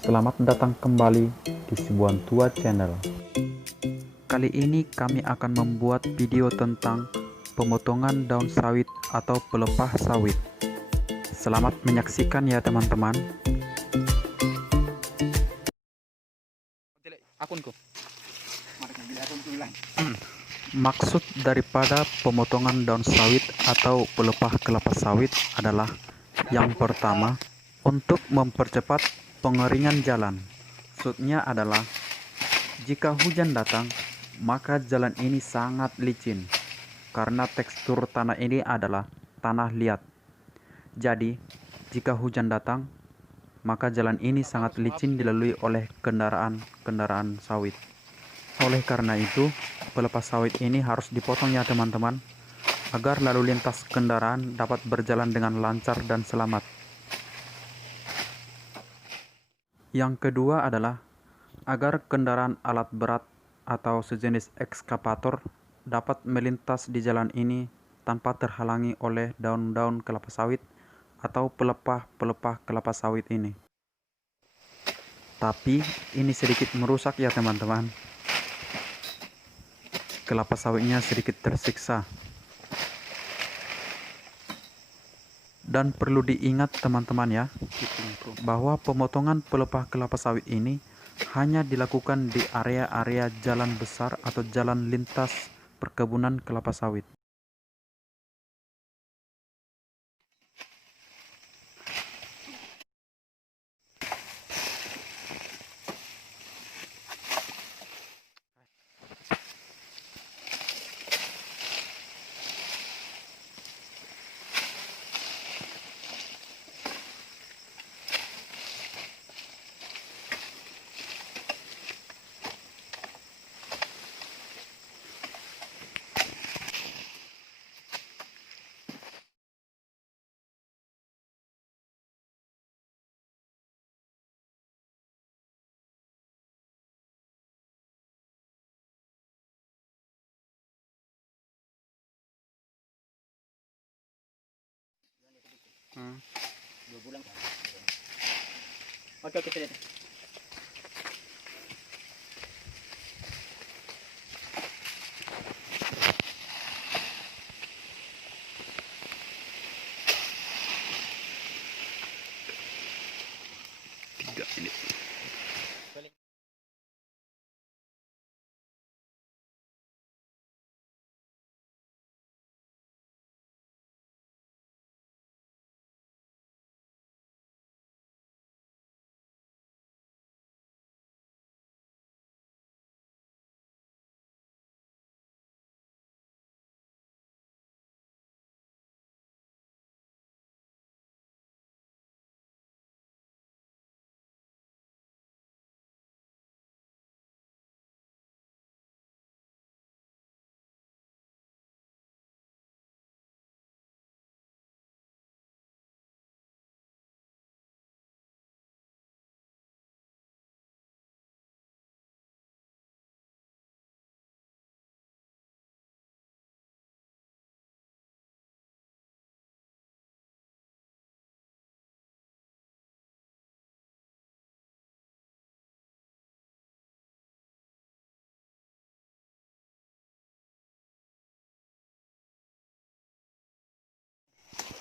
Selamat datang kembali di Sebuah Tua Channel. Kali ini kami akan membuat video tentang pemotongan daun sawit atau pelepah sawit. Selamat menyaksikan ya teman-teman. Akunku. Maksud daripada pemotongan daun sawit atau pelepah kelapa sawit adalah yang pertama, untuk mempercepat pengeringan jalan. Maksudnya adalah jika hujan datang, maka jalan ini sangat licin karena tekstur tanah ini adalah tanah liat. Jadi, jika hujan datang, maka jalan ini sangat licin dilalui oleh kendaraan sawit. Oleh karena itu, pelepah sawit ini harus dipotong ya teman-teman, agar lalu lintas kendaraan dapat berjalan dengan lancar dan selamat. Yang kedua adalah agar kendaraan alat berat atau sejenis ekskavator dapat melintas di jalan ini tanpa terhalangi oleh daun-daun kelapa sawit atau pelepah-pelepah kelapa sawit ini. Tapi ini sedikit merusak ya teman-teman. Kelapa sawitnya sedikit tersiksa. Dan perlu diingat teman-teman ya, bahwa pemotongan pelepah kelapa sawit ini hanya dilakukan di area-area jalan besar atau jalan lintas perkebunan kelapa sawit. Oke, sudah. Tiga ini.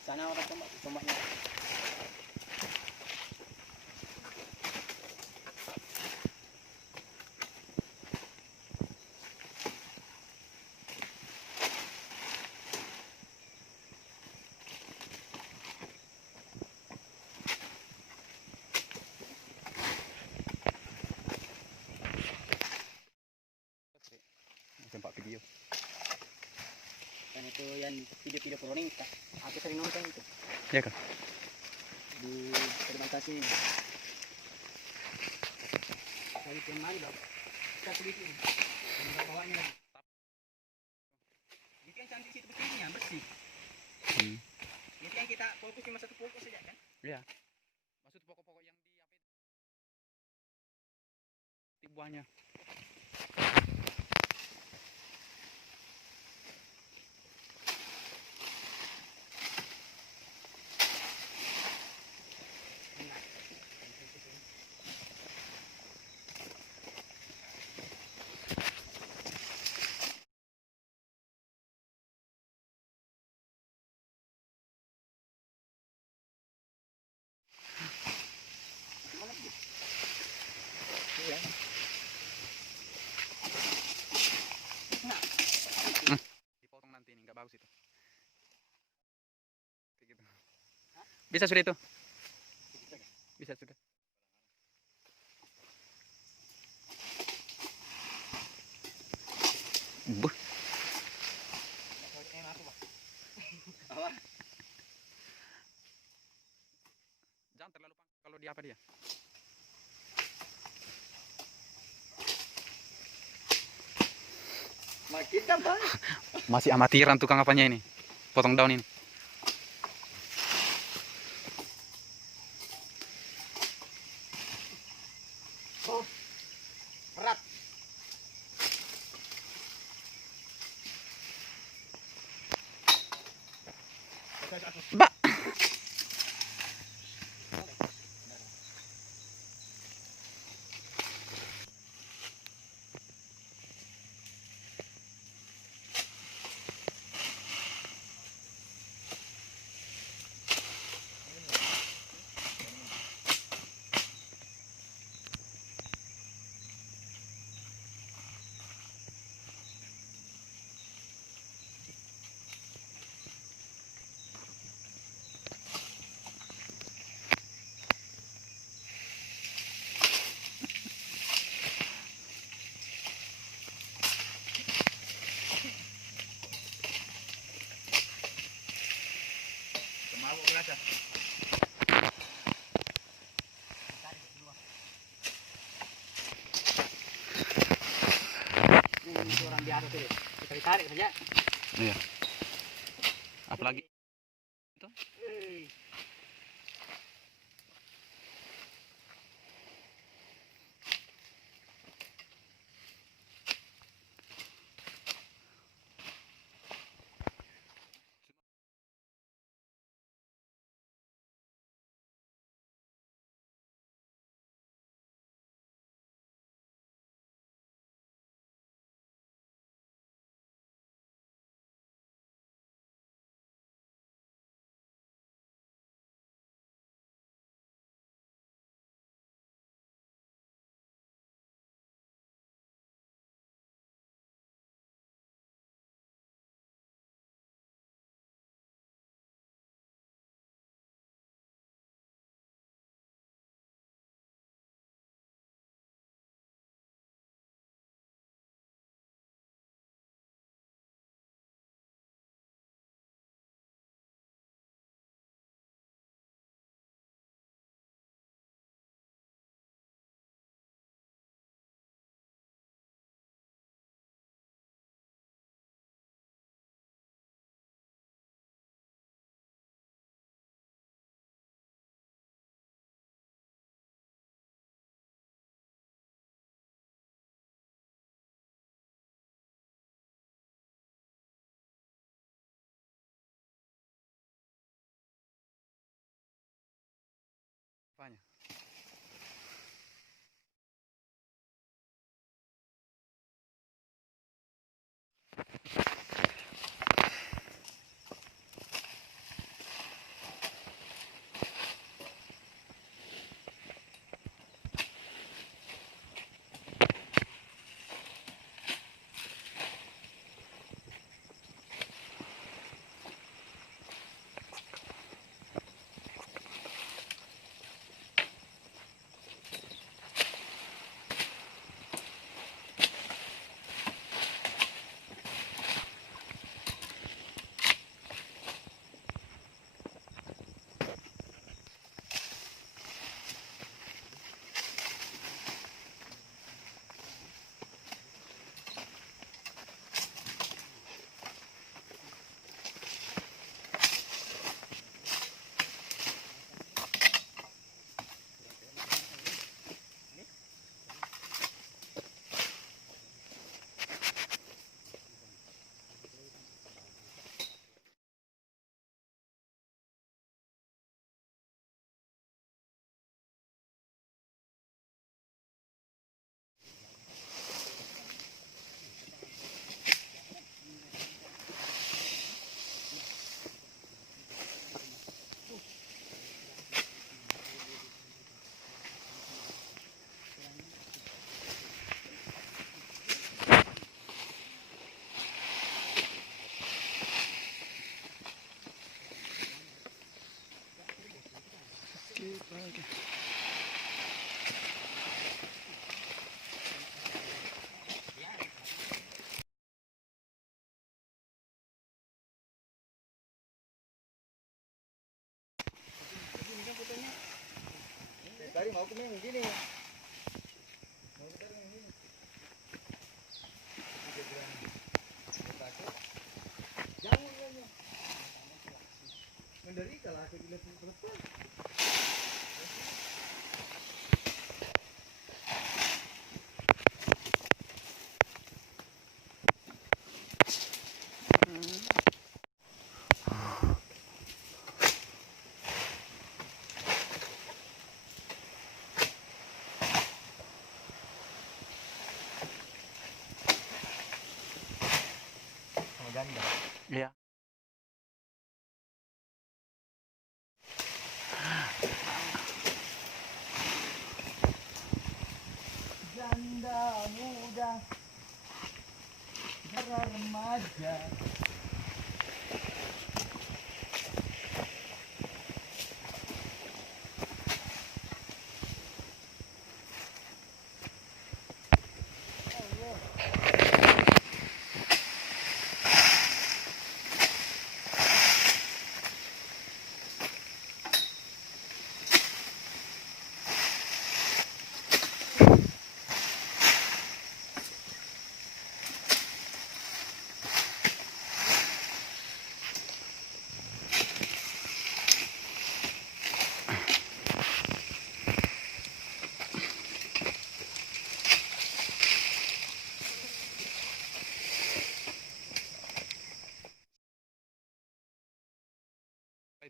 Sana orang tombaknya. Tempat video. Dan itu yang video-video cloning aku sering nonton itu. Ya kan? Di Kalimantan sini. Dari teman dong. Kita sedikit. Kita bawanya. Itu yang cantik situ begini bersih. Itu yang kita fokus cuma satu fokus saja kan? Iya. Maksud pokok-pokok yang di buahnya. bisa sudah itu. Bisa sudah. Buh. Jangan terlalu panas kalau dia apa dia. Kita bang. Masih amatiran tukang apanya ini. Potong daun ini. Oh, berat. Mbak. Mabuk berasa. Ini orang di atas itu. Kita ditarik saja. Iya. Apalagi itu? Apanya? Tadi mau kuning gini. Jangan. Menderita lah bila terlepas. Ganda. Iya. Janda muda, jara remaja.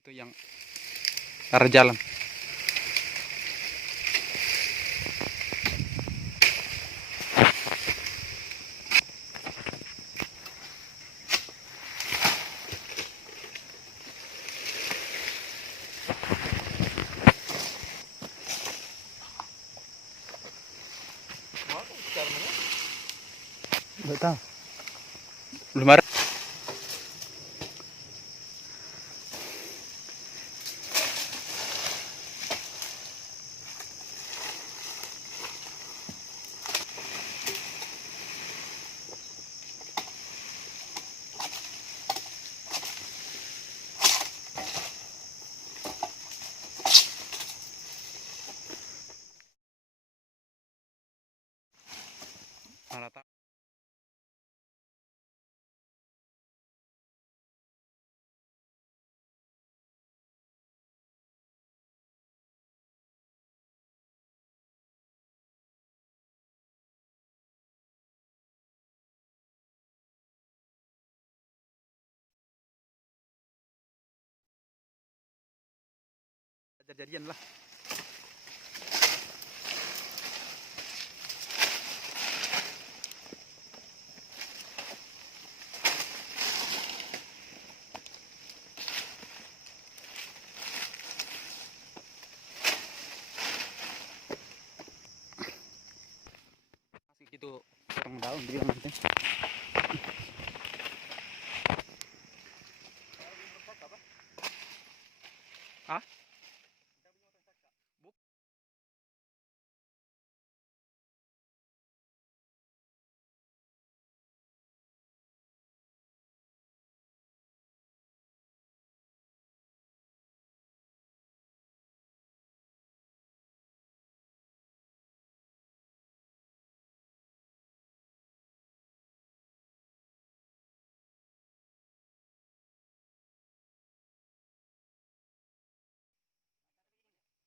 Itu yang arah jalan. Enggak tahu. Belum ada. Mana tahu. Jadian lah. Masih gitu potong daun bilang nanti. Ah?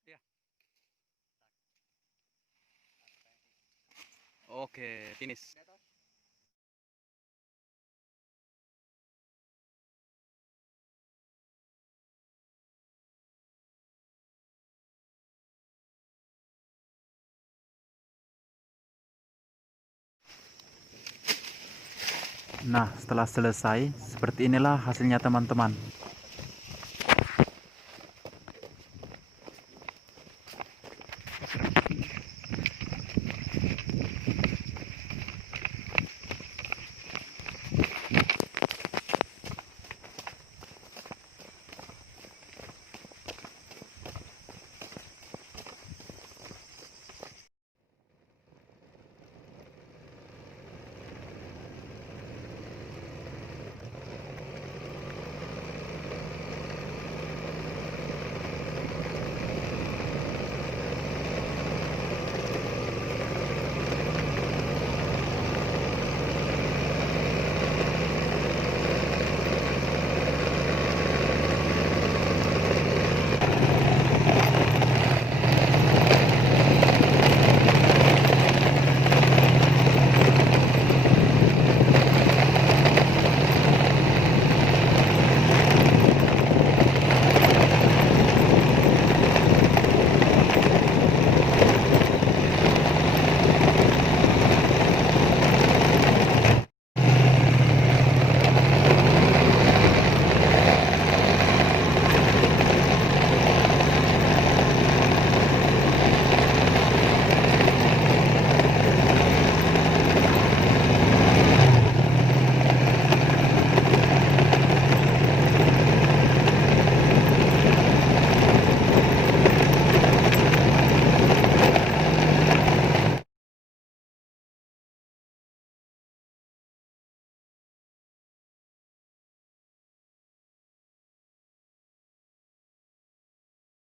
Ya. Oke, finish. Nah, setelah selesai, seperti inilah hasilnya teman-teman.